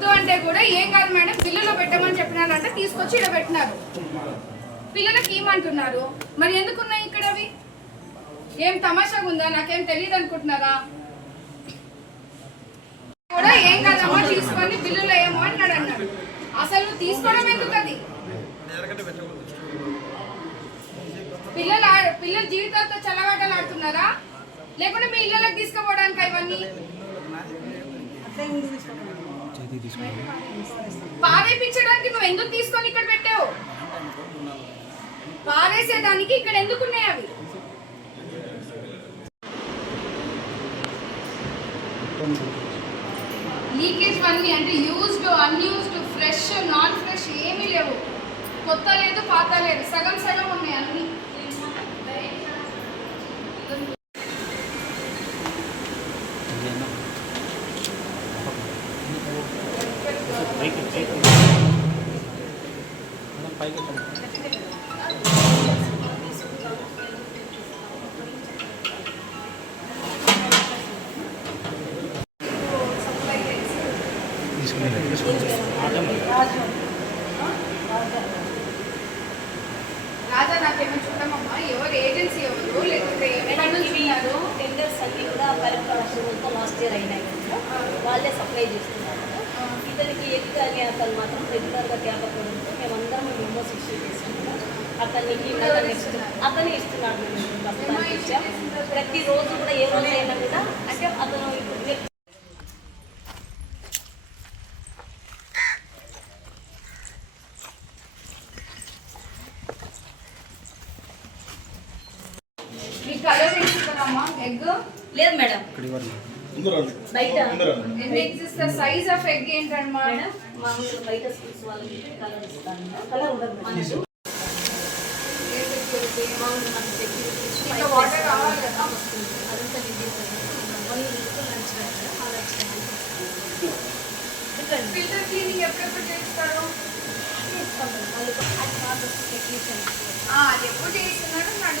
వద్దు అంటే కూడా ఏం కాదు మేడం బిల్లులో పెట్టమని చెప్పినారంటే తీసుకొచ్చి ఇక్కడ పెట్టినారు. పిల్లలకి ఏమంటున్నారు? మరి ఎందుకున్నాయి ఇక్కడ అవి? ఏం తమాషాగా ఉందా? నాకేం తెలియదు అనుకుంటున్నారా? కూడా ఏం కాదమ్మా తీసుకొని పిల్లలు ఏమో అన్నాడు అన్నాడు. అసలు తీసుకోవడం ఎందుకు అది? పిల్లలు పిల్లల జీవితాలతో చలవాటలు ఆడుతున్నారా? లేకుంటే మీ ఇళ్ళకి తీసుకుపోవడానికి ఇవన్నీ పారేపించడానికి నువ్వు ఎందుకు తీసుకొని ఇక్కడ పెట్టావు? పారేసేదానికి ఇక్కడ ఎందుకు ఉన్నాయి అవి? లీకేజ్ అన్ని అంటే used unused fresh non fresh ఏమీ లేవు. కొత్త లేదు పాత లేదు. సగం సగం ఉన్నాయి అన్ని రాజా నాకేమో చూడమమ్మా ఎవరు ఏజెన్సీ ఎవరు? లేకుంటే ఎక్కడి నుంచి ఉన్నారు టెండర్స్ అన్ని కూడా కలెక్టర్ రాష్ట్రంతో లాస్ట్ ఇయర్ అయినాయి కదా. వాళ్ళే సప్లై చేస్తున్నారు. ఇతనికి ఎగ్ అనే అతను మాత్రం రెగ్యులర్గా ట్యాప్ అవ్వడంతో మేమందరం మెమోస్ ఇష్యూ చేస్తున్నాము అతనికి అతను ఇస్తున్నాడు మేము ప్రతిరోజు కూడా ఏ రోజు అయినా కూడా అంటే అతను ఇప్పుడు ఎగ్? లేదు మేడం. సైజ్ ఆఫ్ ఎగ్ ఏంటమ్మా మేడం మామూలుగా బయట స్కూల్స్ వాళ్ళకి కలర్ ఇస్తాను. కలర్ ఉండదు మనకు వాటర్ కావాలి కదా? అదంతా ఫిల్టర్ క్లీనింగ్ ఎప్పుడెప్పుడు చేస్తారు? ఆ, అది ఎప్పుడు చేస్తున్నాడు అని